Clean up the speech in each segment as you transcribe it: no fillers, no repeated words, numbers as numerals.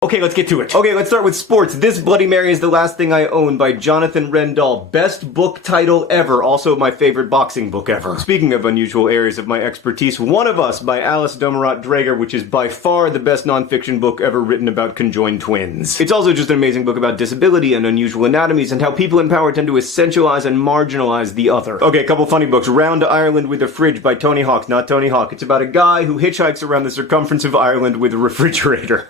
Okay, let's get to it. Okay, let's start with sports. This Bloody Mary is the Last Thing I Own by Jonathan Rendall. Best book title ever. Also my favorite boxing book ever. Speaking of unusual areas of my expertise, One of Us by Alice Domerat Dreger, which is by far the best nonfiction book ever written about conjoined twins. It's also just an amazing book about disability and unusual anatomies and how people in power tend to essentialize and marginalize the other. Okay, a couple funny books. Round Ireland with a Fridge by Tony Hawk. Not Tony Hawk. It's about a guy who hitchhikes around the circumference of Ireland with a refrigerator.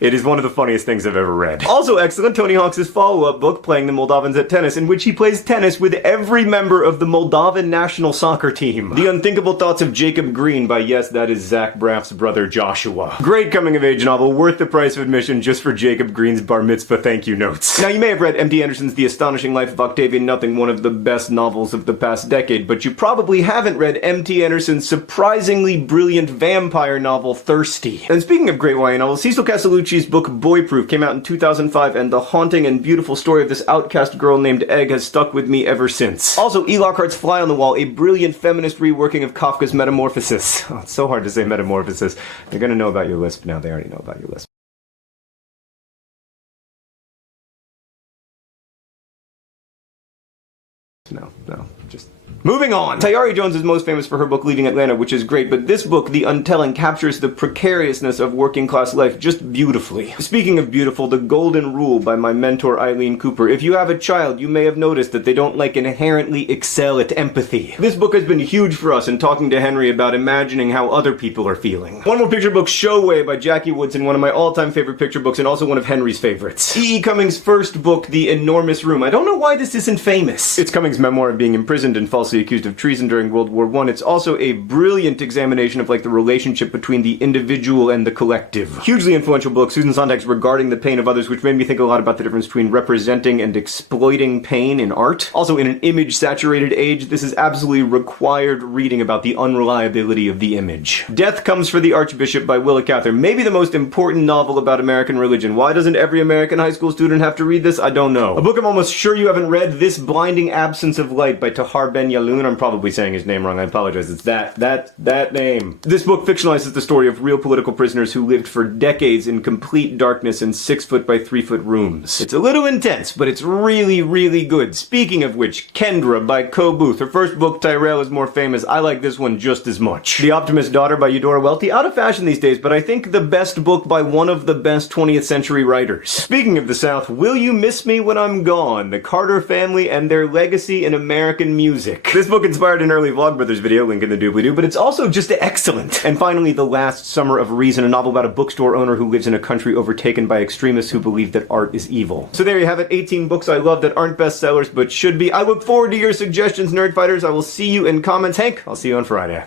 It is one of the funniest things I've ever read. Also excellent, Tony Hawk's follow-up book, Playing the Moldovans at Tennis, in which he plays tennis with every member of the Moldovan national soccer team. The Unthinkable Thoughts of Jacob Green by, yes, that is Zach Braff's brother Joshua. Great coming-of-age novel, worth the price of admission just for Jacob Green's bar mitzvah thank you notes. Now, you may have read M.T. Anderson's The Astonishing Life of Octavian Nothing, one of the best novels of the past decade, but you probably haven't read M.T. Anderson's surprisingly brilliant vampire novel, Thirsty. And speaking of great YA novels, Cecil Castellucci's book Boyproof came out in 2005, and the haunting and beautiful story of this outcast girl named Egg has stuck with me ever since. Also, E. Lockhart's Fly on the Wall, a brilliant feminist reworking of Kafka's Metamorphosis. Oh, it's so hard to say Metamorphosis. They're gonna know about your lisp now. They already know about your lisp. No, just... Moving on! Tayari Jones is most famous for her book Leaving Atlanta, which is great, but this book, The Untelling, captures the precariousness of working-class life just beautifully. Speaking of beautiful, The Golden Rule by my mentor Eileen Cooper. If you have a child, you may have noticed that they don't, inherently excel at empathy. This book has been huge for us in talking to Henry about imagining how other people are feeling. One more picture book, Showway by Jackie Woodson, one of my all-time favorite picture books and also one of Henry's favorites. E.E. Cummings' first book, The Enormous Room. I don't know why this isn't famous. It's Cummings' memoir of being imprisoned and falsely accused of treason during World War I. It's also a brilliant examination of the relationship between the individual and the collective. Hugely influential book, Susan Sontag's Regarding the Pain of Others, which made me think a lot about the difference between representing and exploiting pain in art. Also, in an image-saturated age, this is absolutely required reading about the unreliability of the image. Death Comes for the Archbishop by Willa Cather, maybe the most important novel about American religion. Why doesn't every American high school student have to read this? I don't know. A book I'm almost sure you haven't read, This Blinding Absence of Light by Tahar Ben Yaloun. I'm probably saying his name wrong, I apologize. It's that name. This book fictionalizes the story of real political prisoners who lived for decades in complete darkness in 6-foot by 3-foot rooms. It's a little intense, but it's really, really good. Speaking of which, Kendra by Co Booth. Her first book, Tyrell, is more famous. I like this one just as much. The Optimist's Daughter by Eudora Welty. Out of fashion these days, but I think the best book by one of the best 20th century writers. Speaking of the South, Will You Miss Me When I'm Gone? The Carter Family and Their Legacy in American Music. This book inspired an early Vlogbrothers video, link in the doobly-doo, but it's also just excellent. And finally, The Last Summer of Reason, a novel about a bookstore owner who lives in a country overtaken by extremists who believe that art is evil. So there you have it, 18 books I love that aren't bestsellers but should be. I look forward to your suggestions, Nerdfighters. I will see you in comments. Hank, I'll see you on Friday.